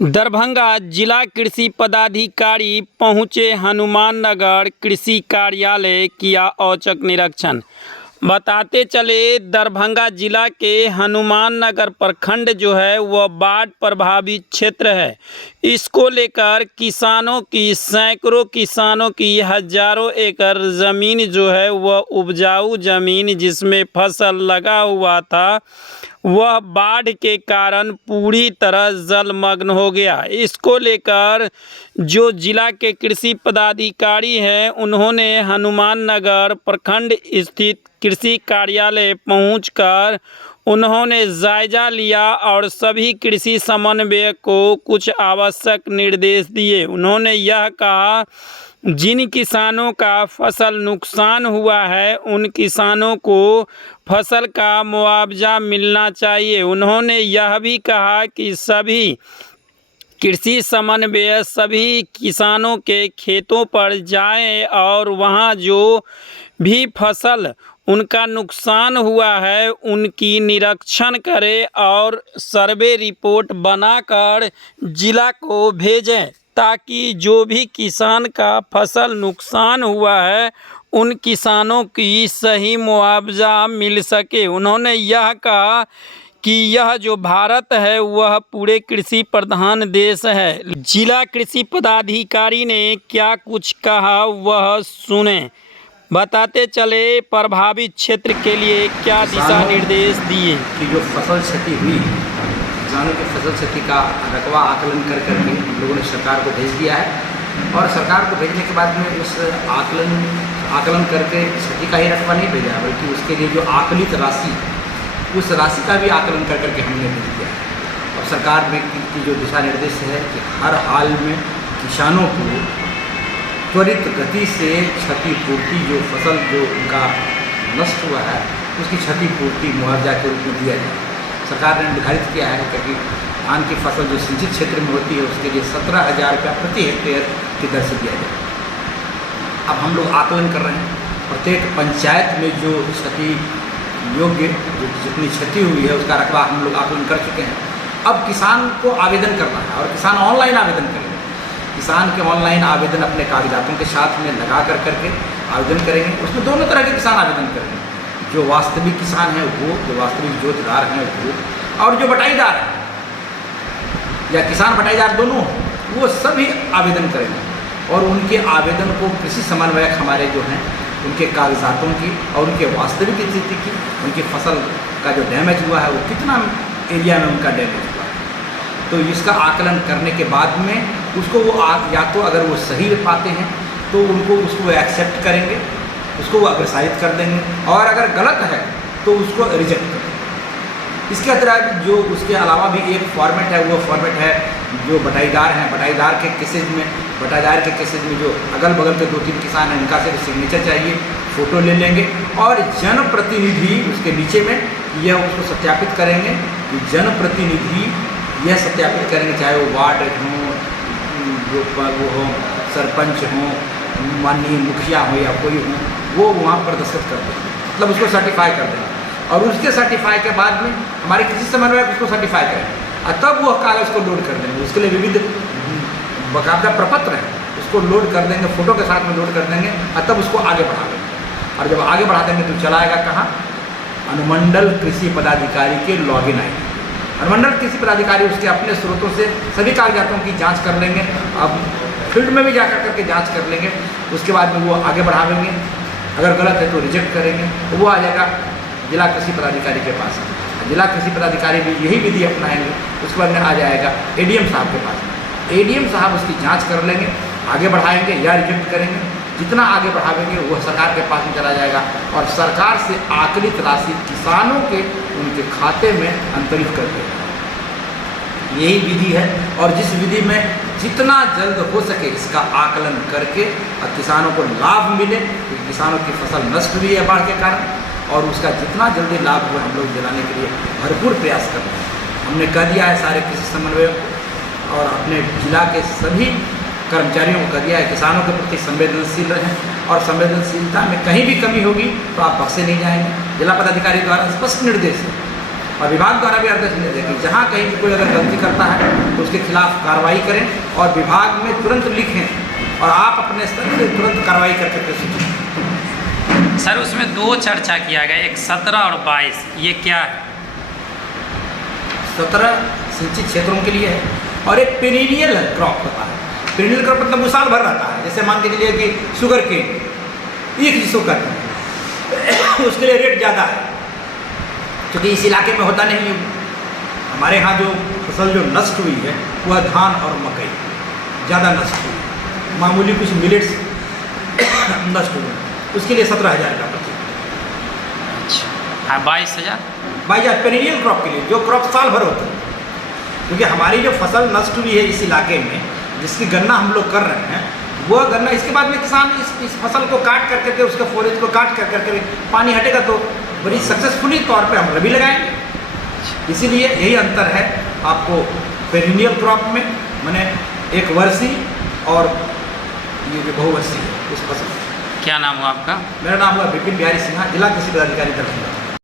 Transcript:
दरभंगा जिला कृषि पदाधिकारी पहुंचे हनुमान नगर कृषि कार्यालय, किया औचक निरीक्षण। बताते चले, दरभंगा जिला के हनुमान नगर प्रखंड जो है वह बाढ़ प्रभावित क्षेत्र है। इसको लेकर सैकड़ों किसानों की हजारों एकड़ ज़मीन जो है वह उपजाऊ ज़मीन जिसमें फसल लगा हुआ था वह बाढ़ के कारण पूरी तरह जलमग्न हो गया। इसको लेकर जो जिला के कृषि पदाधिकारी हैं उन्होंने हनुमान नगर प्रखंड स्थित कृषि कार्यालय पहुंचकर उन्होंने जायजा लिया और सभी कृषि समन्वयक को कुछ आवश्यक निर्देश दिए। उन्होंने यह कहा, जिन किसानों का फसल नुकसान हुआ है उन किसानों को फसल का मुआवजा मिलना चाहिए। उन्होंने यह भी कहा कि सभी कृषि समन्वय सभी किसानों के खेतों पर जाएं और वहां जो भी फसल उनका नुकसान हुआ है उनकी निरीक्षण करें और सर्वे रिपोर्ट बनाकर जिला को भेजें ताकि जो भी किसान का फसल नुकसान हुआ है उन किसानों की सही मुआवजा मिल सके। उन्होंने यह कहा कि यह जो भारत है वह पूरे कृषि प्रधान देश है। जिला कृषि पदाधिकारी ने क्या कुछ कहा वह सुने। बताते चले, प्रभावित क्षेत्र के लिए क्या दिशा निर्देश दिए कि जो फसल क्षति हुई, किसानों की फसल क्षति का रकबा आकलन कर करके हम लोगों ने सरकार को भेज दिया है और सरकार को भेजने के बाद में उस आकलन करके क्षति का ही रकबा नहीं भेजा बल्कि उसके लिए जो आकलित राशि उस राशि का भी आकलन कर करके हमने भेज दिया है। और सरकार में की जो दिशा निर्देश है कि हर हाल में किसानों को त्वरित गति से क्षतिपूर्ति, जो फसल जो उनका नष्ट हुआ है उसकी क्षतिपूर्ति मुआवजा के रूप में दिया जाए। सरकार ने निर्धारित किया है कि धान की फसल जो सिंचित क्षेत्र में होती है उसके लिए 17,000 रुपया प्रति हेक्टेयर की दर से दिया जाए। अब हम लोग आकलन कर रहे हैं, प्रत्येक पंचायत में जो क्षति योग्य जितनी क्षति हुई है उसका रकबा हम लोग आकलन कर चुके हैं। अब किसान को आवेदन करना है और किसान ऑनलाइन आवेदन करेंगे। किसान के ऑनलाइन आवेदन अपने कागजातों के साथ में लगा करके आवेदन करेंगे। उसमें दोनों तरह के किसान आवेदन करेंगे, जो वास्तविक किसान हैं वो, जो वास्तविक जोतदार हैं वो, और जो बटाईदार हैं या किसान बटाईदार दोनों, वो सभी आवेदन करेंगे। और उनके आवेदन को कृषि समन्वयक हमारे जो हैं उनके कागजातों की और उनके वास्तविक स्थिति की, उनकी फसल का जो डैमेज हुआ है वो कितना एरिया में उनका डैमेज हुआ है, तो इसका आकलन करने के बाद में उसको वो या तो अगर वो सही पाते हैं तो उनको उसको एक्सेप्ट करेंगे, उसको वो अग्रसारित कर देंगे, और अगर गलत है तो उसको रिजेक्ट करेंगे। इसके अतिरिक्त जो उसके अलावा भी एक फॉर्मेट है, वो फॉर्मेट है जो बटाईदार हैं, बटाईदार के केसेज में जो अगल बगल के 2-3 किसान हैं उनका सिर्फ सिग्नेचर चाहिए, फ़ोटो ले लेंगे और जनप्रतिनिधि उसके नीचे में यह उसको सत्यापित करेंगे कि जनप्रतिनिधि यह सत्यापित करेंगे, चाहे वो वार्ड हों, जो वो हो, सरपंच हों, माननीय मुखिया हो या कोई हो, वो वहाँ पर दस्तखत कर देंगे, मतलब उसको सर्टिफाई कर देंगे। और उसके सर्टिफाई के बाद में हमारे कृषि समन्वयक उसको सर्टिफाई करेंगे और तब वह कागज़ को लोड कर देंगे। उसके लिए विविध बाकायदा प्रपत्र है, उसको लोड कर देंगे, फ़ोटो के साथ में लोड कर देंगे और तब उसको आगे बढ़ा देंगे। और जब आगे बढ़ा देंगे तो चला आएगा कहाँ, अनुमंडल कृषि पदाधिकारी के लॉगिन आएंगे। अनुमंडल कृषि पदाधिकारी उसके अपने स्रोतों से सभी कागजातों की जांच कर लेंगे, अब फील्ड में भी जा करके जांच कर लेंगे। उसके बाद में वो आगे बढ़ावेंगे, अगर गलत है तो रिजेक्ट करेंगे, तो वो आ जाएगा जिला कृषि पदाधिकारी के पास। जिला कृषि पदाधिकारी भी यही विधि अपनाएंगे, उसके बाद में आ जाएगा एडीएम साहब के पास। एडीएम साहब उसकी जाँच कर लेंगे, आगे बढ़ाएंगे या रिजेक्ट करेंगे। जितना आगे बढ़ावेंगे वो सरकार के पास में चला जाएगा और सरकार से आकलित राशि किसानों के उनके खाते में अंतरित कर देगा। यही विधि है और जिस विधि में जितना जल्द हो सके इसका आकलन करके और किसानों को लाभ मिले, क्योंकि किसानों की फसल नष्ट हुई है बाढ़ के कारण, और उसका जितना जल्दी लाभ हुआ हम लोग दिलाने के लिए भरपूर प्रयास कर रहे हैं। हमने कह दिया है सारे कृषि समन्वयक को और अपने जिला के सभी कर्मचारियों को कह दिया है, किसानों के प्रति संवेदनशील रहें और संवेदनशीलता में कहीं भी कमी होगी तो आप बख्शे नहीं जाएंगे। जिला पदाधिकारी द्वारा स्पष्ट निर्देश है और विभाग द्वारा भी आदेश दिए कि जहाँ कहीं भी कोई अगर गलती करता है तो उसके खिलाफ कार्रवाई करें और विभाग में तुरंत लिखें और आप अपने स्तर से तुरंत कार्रवाई करके प्रस्तुत। सर उसमें दो चर्चा किया गया, एक 17 और 22, ये क्या है? 17 सिंचित क्षेत्रों के लिए है और एक पेरिनियल क्रॉप होता है। पेरिनियल क्रॉप मतलब वो साल भर रहता है, जैसे मान के चलिए कि शुगर केन, एक जिसको करते हैं उसके लिए रेट ज़्यादा है क्योंकि इस इलाके में होता नहीं है। हमारे यहाँ जो फसल जो नष्ट हुई है वह धान और मकई ज़्यादा नष्ट हुई, मामूली कुछ मिलेट्स नष्ट हुए, उसके लिए 17,000 का प्रति। अच्छा, 22,000 पेरिनियल क्रॉप के लिए जो क्रॉप साल भर होता है, क्योंकि हमारी जो फसल नष्ट हुई है इस इलाके में जिसकी गन्ना हम लोग कर रहे हैं, वह गन्ना इसके बाद में किसान इस फसल को काट कर करके उसके फोरेज को काट कर करके पानी हटेगा तो बड़ी सक्सेसफुली तौर पे हम रबी लगाएंगे। इसीलिए यही अंतर है आपको पेरिनियल क्रॉप में, माने एक वर्षीय और ये जो बहुवर्षीय है उस फसल। क्या नाम हुआ आपका? मेरा नाम हुआ विपिन बिहारी सिन्हा, जिला कृषि पदाधिकारी दरभंगा।